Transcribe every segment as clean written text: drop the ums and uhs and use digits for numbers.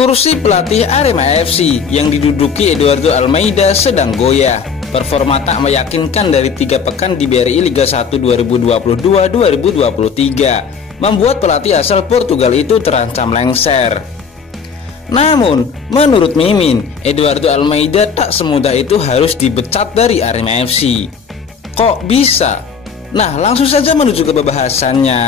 Kursi pelatih Arema FC yang diduduki Eduardo Almeida sedang goyah. Performa tak meyakinkan dari 3 pekan di BRI Liga 1 2022-2023 membuat pelatih asal Portugal itu terancam lengser. Namun, menurut Mimin, Eduardo Almeida tak semudah itu harus dipecat dari Arema FC. Kok bisa? Nah, langsung saja menuju ke pembahasannya.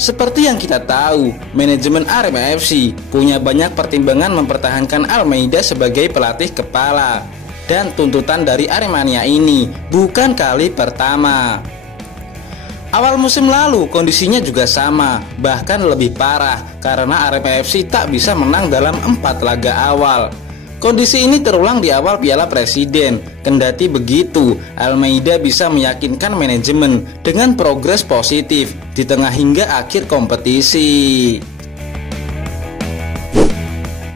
Seperti yang kita tahu, manajemen Arema FC punya banyak pertimbangan mempertahankan Almeida sebagai pelatih kepala. Dan tuntutan dari Aremania ini bukan kali pertama. Awal musim lalu kondisinya juga sama, bahkan lebih parah karena Arema FC tak bisa menang dalam 4 laga awal. Kondisi ini terulang di awal Piala Presiden. Kendati begitu, Almeida bisa meyakinkan manajemen dengan progres positif di tengah hingga akhir kompetisi.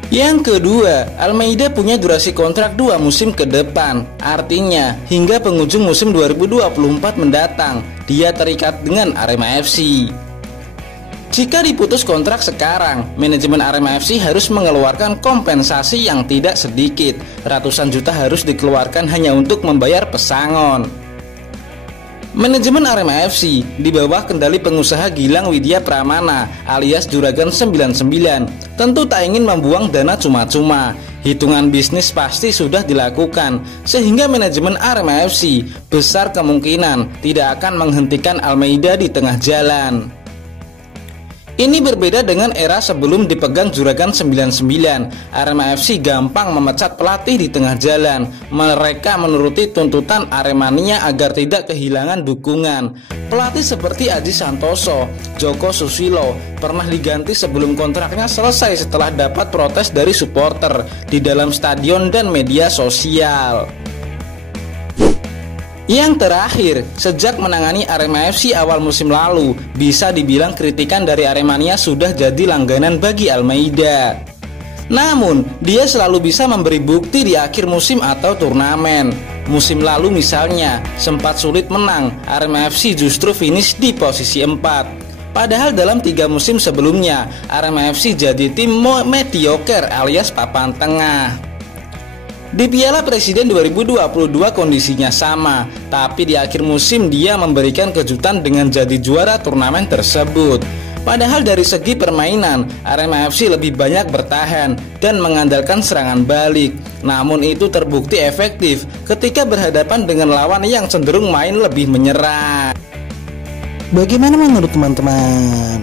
Yang kedua, Almeida punya durasi kontrak 2 musim ke depan. Artinya, hingga penghujung musim 2024 mendatang, dia terikat dengan Arema FC. Jika diputus kontrak sekarang, manajemen Arema FC harus mengeluarkan kompensasi yang tidak sedikit. Ratusan juta harus dikeluarkan hanya untuk membayar pesangon. Manajemen Arema FC di bawah kendali pengusaha Gilang Widya Pramana alias Juragan 99 tentu tak ingin membuang dana cuma-cuma. Hitungan bisnis pasti sudah dilakukan, sehingga manajemen Arema FC besar kemungkinan tidak akan menghentikan Almeida di tengah jalan. Ini berbeda dengan era sebelum dipegang Juragan 99. Arema FC gampang memecat pelatih di tengah jalan. Mereka menuruti tuntutan Aremania agar tidak kehilangan dukungan. Pelatih seperti Aji Santoso, Joko Susilo pernah diganti sebelum kontraknya selesai setelah dapat protes dari supporter di dalam stadion dan media sosial. Yang terakhir, sejak menangani Arema FC awal musim lalu, bisa dibilang kritikan dari Aremania sudah jadi langganan bagi Almeida. Namun, dia selalu bisa memberi bukti di akhir musim atau turnamen. Musim lalu misalnya, sempat sulit menang, Arema FC justru finish di posisi 4. Padahal dalam 3 musim sebelumnya, Arema FC jadi tim mediocre alias papan tengah. Di Piala Presiden 2022 kondisinya sama, tapi di akhir musim dia memberikan kejutan dengan jadi juara turnamen tersebut. Padahal dari segi permainan, Arema FC lebih banyak bertahan dan mengandalkan serangan balik. Namun itu terbukti efektif ketika berhadapan dengan lawan yang cenderung main lebih menyerang. Bagaimana menurut teman-teman?